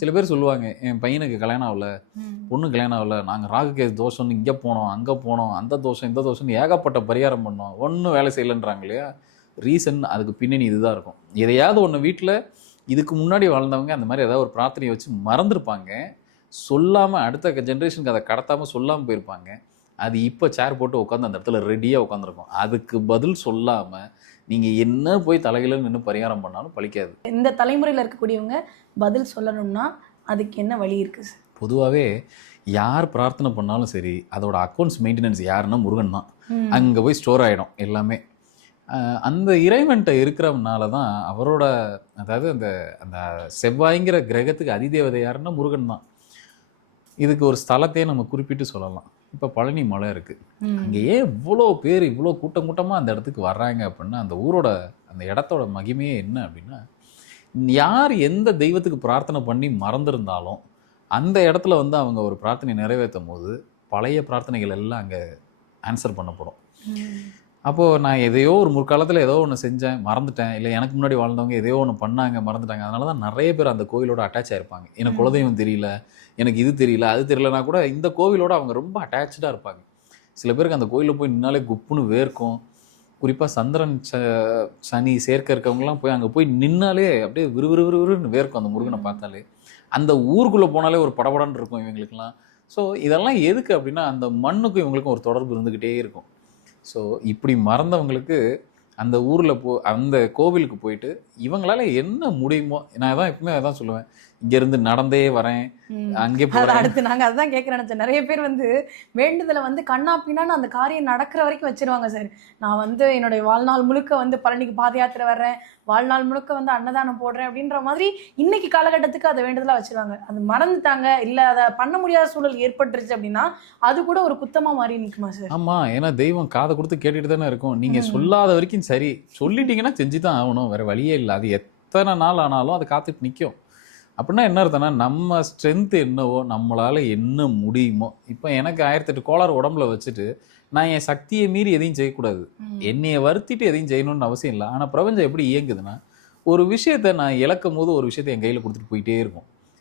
சில பேர் சொல்லுவாங்க, என் பையனுக்கு கல்யாணம் ஆகல, பொண்ணு கல்யாணம் ஆகல, நாங்கள் ராகு கேது தோஷம்னு இங்கே போனோம், அங்கே போனோம், அந்த தோஷம் இந்த தோஷம்னு ஏகப்பட்ட பரிகாரம் பண்ணோம், ஒன்றும் வேலை செய்யலைன்றாங்க இல்லையா. ரீசன் அதுக்கு பின்னணி இதுதான் இருக்கும். எதையாவது ஒன்று வீட்டில் இதுக்கு முன்னாடி வாழ்ந்தவங்க அந்த மாதிரி ஏதாவது ஒரு பிரார்த்தனையை வச்சு மறந்துருப்பாங்க, சொல்லாமல் அடுத்த ஜென்ரேஷனுக்கு அதை கடத்தாமல் சொல்லாமல் போயிருப்பாங்க. அது இப்போ சேர் போட்டு உட்காந்து அந்த இடத்துல ரெடியாக உட்காந்துருக்கும். அதுக்கு பதில் சொல்லாமல் நீங்கள் என்ன போய் தலையில நின்று பரிகாரம் பண்ணாலும் பலிக்காது. இந்த தலைமுறையில் இருக்கக்கூடியவங்க பதில் சொல்லணும்னா அதுக்கு என்ன வழி இருக்குது சார்? பொதுவாகவே யார் பிரார்த்தனை பண்ணாலும் சரி, அதோட அக்கௌண்ட்ஸ் மெயின்டெனன்ஸ் யாருன்னா முருகன் தான். அங்கே போய் ஸ்டோர் ஆகிடும் எல்லாமே. அந்த இறைவன்ட்ட இருக்கிறவனால தான் அவரோட, அதாவது அந்த அந்த செவ்வாய்ங்கிற கிரகத்துக்கு அதிதேவதை யாருன்னா முருகன் தான். இதுக்கு ஒரு ஸ்தலத்தையே நம்ம குறிப்பிட்டு சொல்லலாம். இப்போ பழனி மலை இருக்குது, அங்கே ஏன் இவ்வளோ பேர் இவ்வளோ கூட்டம் கூட்டமாக அந்த இடத்துக்கு வர்றாங்க அப்படின்னா, அந்த ஊரோட அந்த இடத்தோட மகிமையே என்ன அப்படின்னா, யார் எந்த தெய்வத்துக்கு பிரார்த்தனை பண்ணி மறந்துருந்தாலும் அந்த இடத்துல வந்து அவங்க ஒரு பிரார்த்தனை நிறைவேற்றும் போது பழைய பிரார்த்தனைகள் எல்லாம் அங்கே ஆன்சர் பண்ணப்படும். அப்போது நான் எதையோ ஒரு முற்காலத்தில் ஏதோ ஒன்று செஞ்சேன் மறந்துட்டேன், இல்லை எனக்கு முன்னாடி வாழ்ந்தவங்க எதையோ ஒன்று பண்ணாங்க மறந்துட்டாங்க, அதனால தான் நிறைய பேர் அந்த கோவிலோட அட்டாச் ஆகிருப்பாங்க. எனக்கு குலதெய்வம் தெரியல, எனக்கு இது தெரியல, அது தெரியலனா கூட இந்த கோவிலோட அவங்க ரொம்ப அட்டாச்சாக இருப்பாங்க. சில பேருக்கு அந்த கோயிலில் போய் நின்னாலே குப்புன்னு வேர்க்கும். குறிப்பாக சந்திரன் சனி சேர்க்க இருக்கவங்கலாம் போய் அங்கே போய் நின்னாலே அப்படியே விறுவிறுன்னு வேர்க்கும் அந்த முருகனை பார்த்தாலே. அந்த ஊருக்குள்ளே போனாலே ஒரு படபடன்னு இருக்கும் இவங்களுக்குலாம். ஸோ இதெல்லாம் எதுக்கு அப்படின்னா, அந்த மண்ணுக்கும் இவங்களுக்கும் ஒரு தொடர்பு இருந்துக்கிட்டே இருக்கும். ஸோ இப்படி மறந்தவங்களுக்கு அந்த ஊரில் அந்த கோவிலுக்கு போயிட்டு இவங்களால என்ன முடியுமோ, நான் தான் எப்பவுமே அதான் சொல்லுவேன், இங்கேருந்து நடந்தே வரேன், அங்கே அடுத்து நாங்கள் அதுதான் கேட்க நினச்சேன். நிறைய பேர் வந்து வேண்டுதலை வந்து கண்ணா பின்னான்னு அந்த காரியம் நடக்கிற வரைக்கும் வச்சிருவாங்க சார். நான் வந்து என்னுடைய வாழ்நாள் முழுக்க வந்து பழனிக்கு பாத யாத்திரை வர்றேன், வாழ்நாள் முழுக்க வந்து அன்னதானம் போடுறேன் அப்படின்ற மாதிரி இன்னைக்கு காலகட்டத்துக்கு அதை வேண்டுதலாக வச்சிருவாங்க. அது மறந்துட்டாங்க, இல்லை அதை பண்ண முடியாத சூழல் ஏற்பட்டுருச்சு அப்படின்னா அது கூட ஒரு குத்தமாக மாறி நிற்குமா சார்? ஆமாம், ஏன்னா தெய்வம் காதை கொடுத்து கேட்டுட்டு தானே இருக்கும். நீங்கள் சொல்லாத வரைக்கும் சரி, சொல்லிட்டீங்கன்னா செஞ்சு தான் ஆகணும், வேறு வழியே இல்லை. அது எத்தனை நாள் ஆனாலும் அது காத்துட்டு நிற்கும். அப்படின்னா என்ன அர்த்தம்னா, நம்ம ஸ்ட்ரென்த்து என்னவோ, நம்மளால் என்ன முடியுமோ. இப்போ எனக்கு 1008 கோளாறு உடம்புல வச்சுட்டு நான் என் சக்தியை மீறி எதையும் செய்யக்கூடாது, என்னையை வருத்திட்டு எதையும் செய்யணும்னு அவசியம் இல்லை. ஆனால் பிரபஞ்சம் எப்படி இயங்குதுன்னா, ஒரு விஷயத்தை நான் இழக்கும் போது ஒரு விஷயத்தை என் கையில் கொடுத்துட்டு போயிட்டே இருக்கும்.